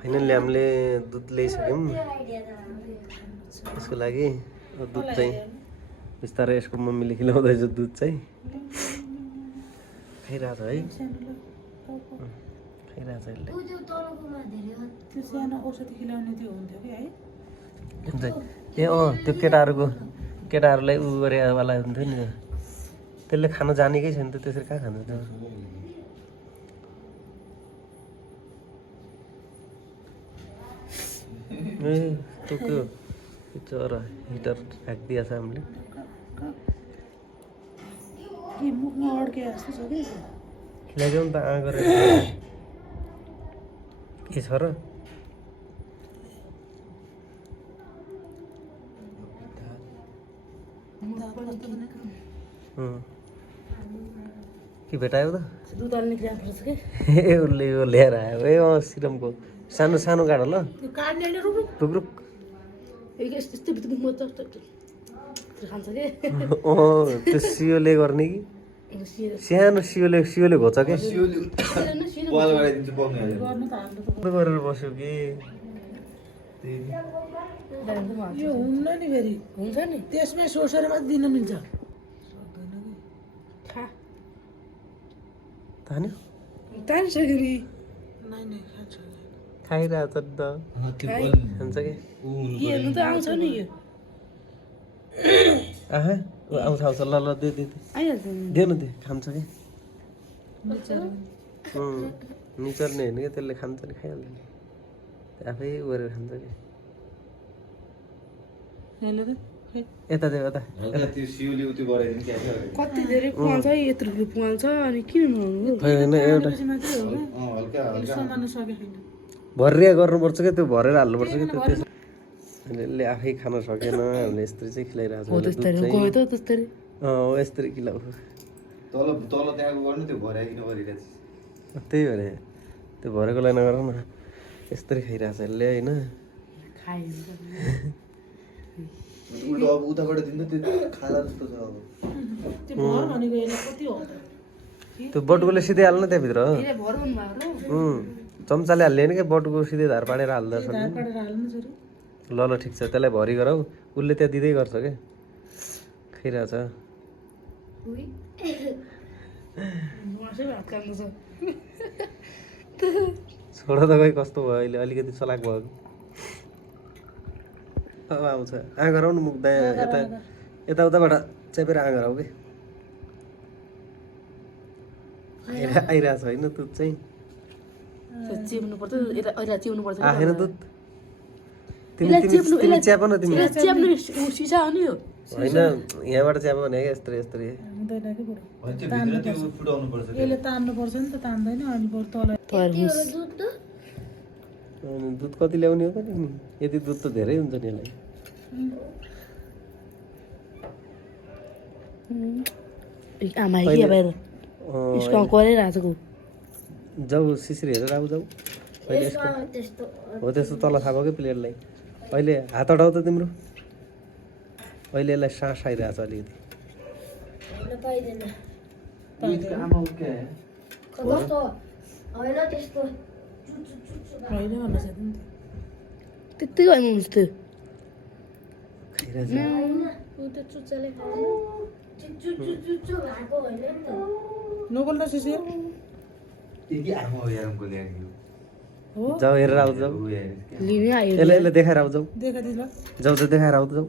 Finally हामीले दुध ल्याइसक्यौँ यसको लागि। दुध चाहिँ बिस्तारै यसको मम्मीले खिलाउँदैछ दुध चाहिँ खाइरहेछ है खाइरहेछ यसले त्यो सानो औषधि खिलाउने त्यो हुन्थ्यो कि है हुन्छ ए त्यो केटाहरूलाई उ गरेवाला हुन्थ्यो नि त्यसले खान जानेकै छैन त त्यसरी कहाँ खान्छ त्यो ए त्यो चरा हिटर राखिदिएछ हामीले कि मुखमा अड्के जस्तो छ कि खिलाइदेऊ नि त गरेर के छ र के भेटायो त दुध हाल्ने क्राम पर्छ कि ए उसले यो ल्याएर आयो ए सिरमको सानो सानो गाडा ल त्यो काट्ने रुक रुक रुक यस्तो भित्र म त खान्छ कि त्यो सियोले गर्ने कि सानो सियोले घोच्छ क्या गरेर बस्यो कि यो हुन्न नि फेरि हुन्छ नि त्यसमै सोसेर मात्रै दिन मिल्छ खा तान्यो तानिसकेरी खाइरहेछ नि त खान्छ कि हेर्नु त आउँछ नि यो आहा आउँछ आउँछ ल ल दे आइहाल्छ दे न दे खान्छ कि निचर्ने होइन क्या त्यसले खान्छ नि खाइहाल्छ नि आफै गरेर खान्छ कि यता दे यता कति धेरै पुगाल्छ यत्रो पुगाल्छ अनि किन नहुनु होइन एउटा समाउनु सकेको छैन भरिया गर्नुपर्छ क्या त्यो भरेर हाल्नुपर्छ कि त्यो त्यसो यसले आफै खान सकेन हामीले यस्तरी चाहिँ खिलाइरहेको छ यस्तरी खिलाउ त्यही भएर त्यो भरेकोलाई नगर न यस्तरी खाइरहेको छ यसले होइन त्यो बटुकोले सिधै हाल्नु त्यहाँभित्र चम्चाले हाल्ने होइन क्या बटुको सिधै धार पाडेर हाल्दा ल ल ठिक छ त्यसलाई भरि गर हौ उसले त्यहाँ दिँदै गर्छ क्या खाइरहेछ छोड त खै कस्तो भयो अहिले अलिकति चलाक भयो आउँछ आँगर आउनु मुख दायाँ यता यताउताबाट च्यापेर आँगर आऊ कि आइरहेछ होइन दुध चाहिँ आएन दुध तिमी च्याप न तिमी होइन यहाँबाट च्याप भने यस्तो यस्तो यसले तान्नुपर्छ नि त तान्दैन अनि दुध कति ल्याउने हो त नि यति दुध त धेरै हुन्छ नि यसलाई जाऊ सिस्री हेरेर आऊ जाऊ अहिले हो त्यस्तो तल थाहा कि प्लेटलाई अहिले हात हटाउ त तिम्रो अहिले यसलाई सास आइरहेछ अलिकति त्यति गर्नुहुन्छ त्यो नगोल सिसिर जाऊ हेरेर आऊ जाऊ लिने आयो यसलाई देखाएर आऊ जाऊ देखाइदिनु जाऊ त देखाएर आऊ जाऊ